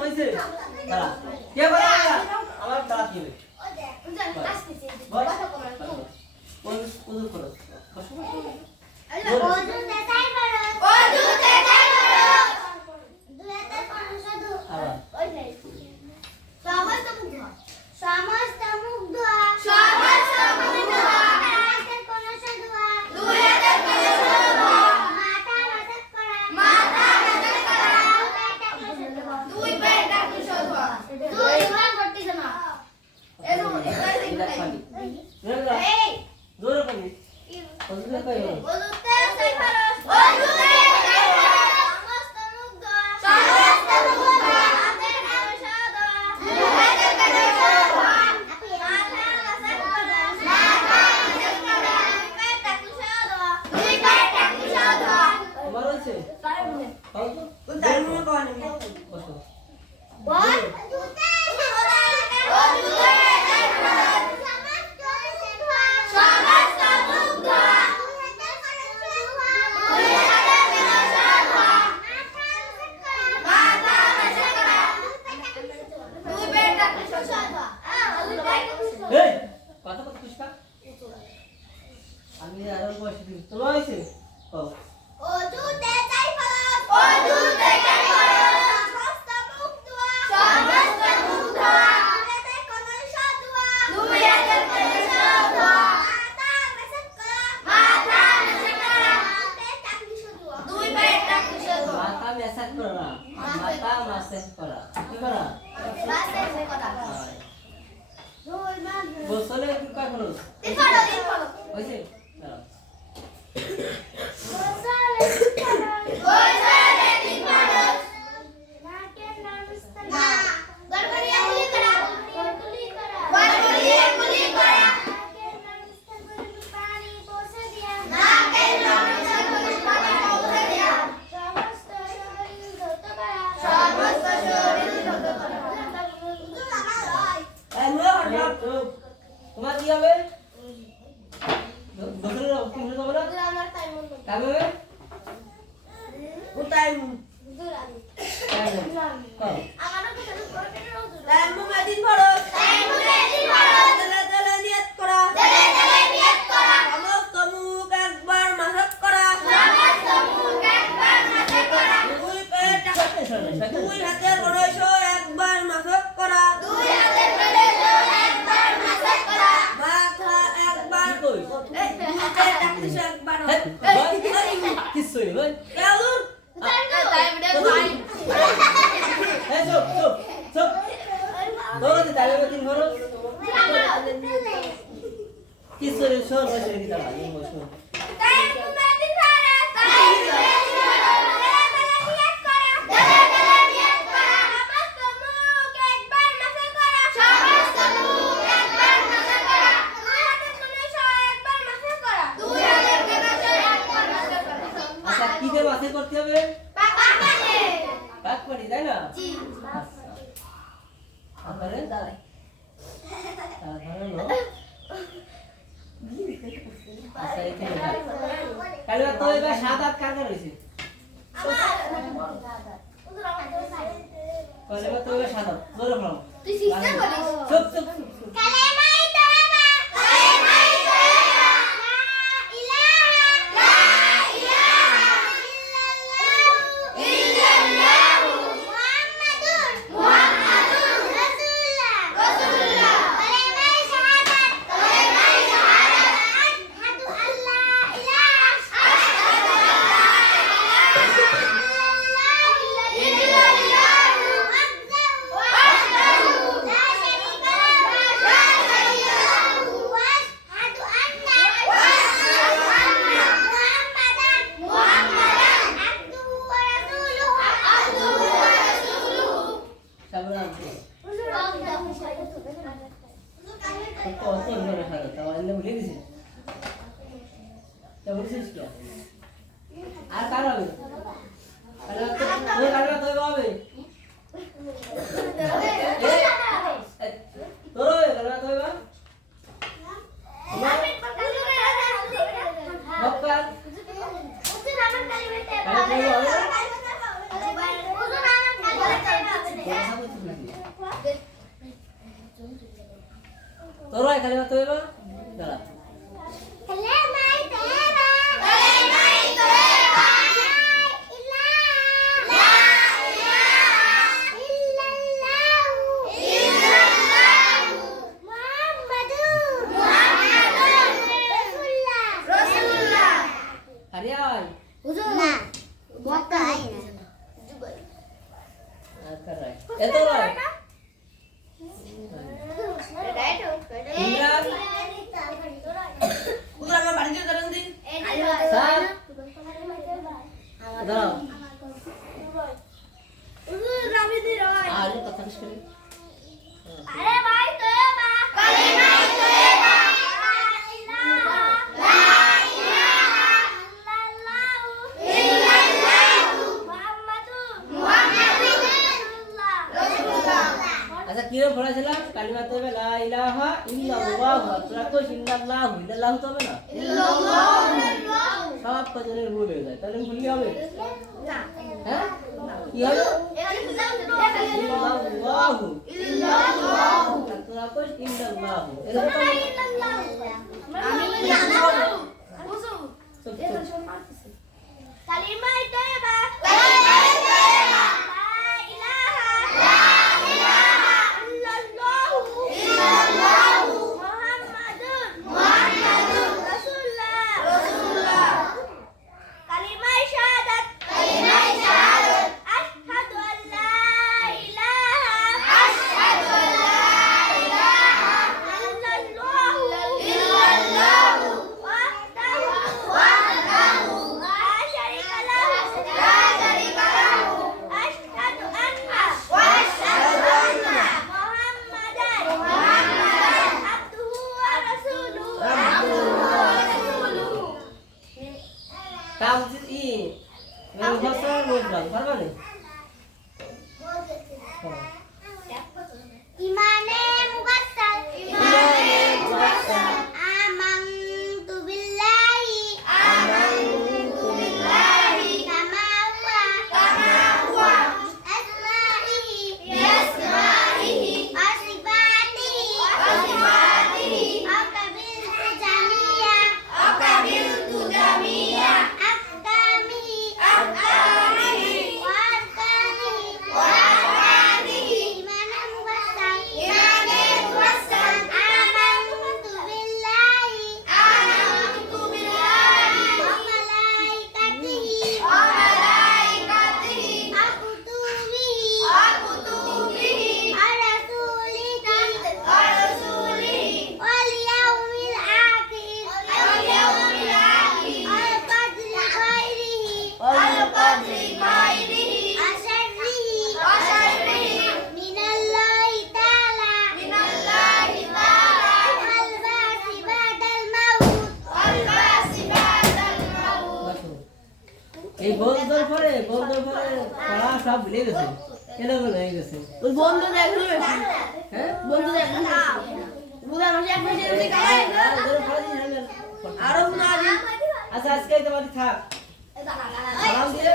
হইছে দাঁড়া কে বলে আমার দাঁড়া কি হবে বল কোন করো ওযু দেখাই করো ওযু দেখাই করো দুয়াতে কোন সাধু ওই নাই সমস্ত মুগ্ধ সমস্ত মুগ্ধ সমস্ত মুগ্ধ দুয়াতে কোন সাধু দুয়াতে কোন সাধু মাথা মাথাক করা মাথা মাথাক করা দুই পেটা কুশধ দুই বার করতেছ না এরো এটাই দেখতে এই জোরে বলি ওযু দেখাই করো ওযুতে দেখাই করো ওযুতে দেখাই করো সমস্ত মুগ্ধ সমস্ত মুগ্ধ হাতে কোন সাধু দুয়াতে কোন সাধু মাথা মাথাক করা মাথা মাথাক করা দুই পেটা কুশধ দুই পেটা কুশধ তোমার হইছে তাই বলে কও তো কোন টাইম মনে কোন বসো বল ওযুতে ওযুতে দেখাই করো সমস্ত মুগ্ধ সমস্ত মুগ্ধ দুয়াতে কোন সাধু দুয়াতে কোন সাধু মাথা মাথাক করা দুই পেটা কুশধ এই কথা কত পুষ্পা আমি আরো বসে দিই তোমার হইছে কও ওযুতে যাই ফরজ ওযুতে যাই ফরজ সমস্ত মুগ্ধ সমস্ত মুগ্ধ দুয়াতে কোন সাধু দুয়াতে কোন সাধু মাথা মাথাক করা পেটা কুশধ দুই পেটা কুশধ মাথা মেসাজ করো না মাথা মাসাজ করা কি করা বাসে কথা হয়। দুই মান গোসলে কয় খরচ দিন ফরজ হইছে দাঁড়াও। গোসালে দিন ফরজ নাকের নমস্কার না গড়গড়িয়া গুলি করা গড়গড়িয়া গুলি করা নাকের নমস্কার করে পানি পৌঁছে দিয়া নাকের নমস্কার করে পানি পৌঁছে দিয়া সমস্ত শরীর ধৌত করা সমস্ত শরীর ধৌত করা হুজুর আমার হয় এই মনে এই তো, তোমার কি হবে গোসলে কি হয়ে যাবে না হুজুর আমার টাইম মতো কাবে হবে কোন টাইম হুজুর আমি কও আমারও কিছু করে কেন হুজুর টাইম মনে দিন পড়ো টাইম মতো দিন পড়ো দলে দলে নিয়ত করা দলে দলে নিয়ত করা সমস্ত মুখ একবার মাসাজ করা সমস্ত মুখ একবার মাথায় করা দুই পেট দুই হাতের গণেশ একবার মাসাজ করা দুই হাতের প্রদেশ একবার মাথায় করা মাথা একবার কি কই এই দুই পেট একবার কিছু হই কেউর টাইম দে ভাই এই চুপ চুপ চুপ তোর দি তালে তিন খরচ কিছু রে শোন বসে কি দাঁড়া এই বসো টাইম মতো দিন করা টাইম নিয়ত করা দলে দলে নিয়ত করা সমস্ত মুখ একবার মাথায় করা সমস্ত মুখ একবার মাথায় করা দুই হাতের প্রদেশ একবার মাথায় করা দুই হাতের প্রদেশ একবার মাথায় করা আচ্ছা কি দিয়ে বাসে করতে হবে পাকানে কাট করি তাই না জি আচ্ছা তারপরে দাঁড়াই তারপরে লো আচ্ছা এখানে তাহলে তো এবার 7-8 কাজ রয়েছে আমার হুজুর আমার কলে তো এবার 7-8 জোরে ফলাও তুই সিস্টেম করিস চুপ চুপ কালেমাই তাওবা কালেমাই তাওবা লা ইলাহা ইল্লাল্লাহু মুহাম্মাদুর রাসূলুল্লাহ কালেমাই শাহাদাত আশহাদু আল্লা ইলাহা ইল্লাল্লাহু ওয়াহদাহু লা শারীকা লাহু ওয়াশহাদু আন্না মুহাম্মাদান আবদুহু ওয়া রাসূলুহু সাবধান হুজুর আল্লাহু তো অত ধরে খারাপ তাও আনলে ভুলে গেছিস তা বলছিস কি আর কার হবে কালবা তো হবে তোর হবে কালবা তো হবে বক্কার হুজুর আমার কালিমাতে ভাষা বলছিস নাকি তোর খালি মাত্র এবার দাঁড়া কালেমাই তৈবা কালেমাই তৈবা লা ইলাহা ইল্লাল্লাহু মুহাম্মাদুর রাসূলুল্লাহ হারিয়াই হুজুর না মক্কা আইনা করাই এত রাই ইমরান হুজুর আমার বাড়িতে করেন দিন স্যার দাঁড়াও আর কথা বেশ করে আরে ভাই তয়বা কালেমাই তয়বা লা ইলাহা ইল্লাল্লাহু মুহাম্মাদুর রাসূলুল্লাহ আচ্ছা কি রকম পড়াছিলাম কালিমা তবে লা ইলাহা ইল্লাল্লাহু তোরা কই ইল্লাল্লাহু ইল্লাল্লাহু তবে না ইল্লাল্লাহু সব কজনের রুল হয়ে যায় তাহলে ভুললে হবে না হ্যাঁ কি হবে এখানে বুঝাও ইল্লাল্লাহু ইল্লাল্লাহু তোরা কই ইল্লাল্লাহু তোমরা এরকম ইল্লাল্লাহু আমি চুপ চুপ কালিমাই তয়বা কালিমাই তয়বা লা ইলাহা ইল্লাল্লাহু মুহাম্মাদুর রাসূলুল্লাহ কালিমাই শাহাদাত আশহাদু আল লা ইলাহা ইল্লাল্লাহু ওয়াহদাহু লা শারীকা লাহু আশহাদু আন্না মুহাম্মাদান আবদুহু ওয়া রাসূলুহু কাম ই মেন ভাষা লোকজন পারবা না ইমানে মুবাসসাল আমানতু বিল্লাহি কামা হুয়া আসমাইহি আসিফাতিহি আকাবিলতু জামিয়া আহকামিহি ওয়ারকানিহি ইমানে মুবাসসাল আমানতু বিল্লাহি ওয়া মালাইকাতিহি ওয়া কুতুবিহি ওয়া রাসূলিহি ওয়াল ইয়াউমিল আখির ওয়াল কদরি খায়রিহি ওয়া শাররিহি মিনাল্লাহি তাআলা ওয়াল বাসি বাদাল মাউত এই বলদর পরে পড়া সব ভুলে গেছে এরকম হয়ে গেছে ওই বন্ধু দেখলো হ্যাঁ বন্ধু দেখলো বুঝা মাসে এক মাসে এসে কালাই আরো না দিন আচ্ছা আজকে তোমার থাক সালাম দিয়ে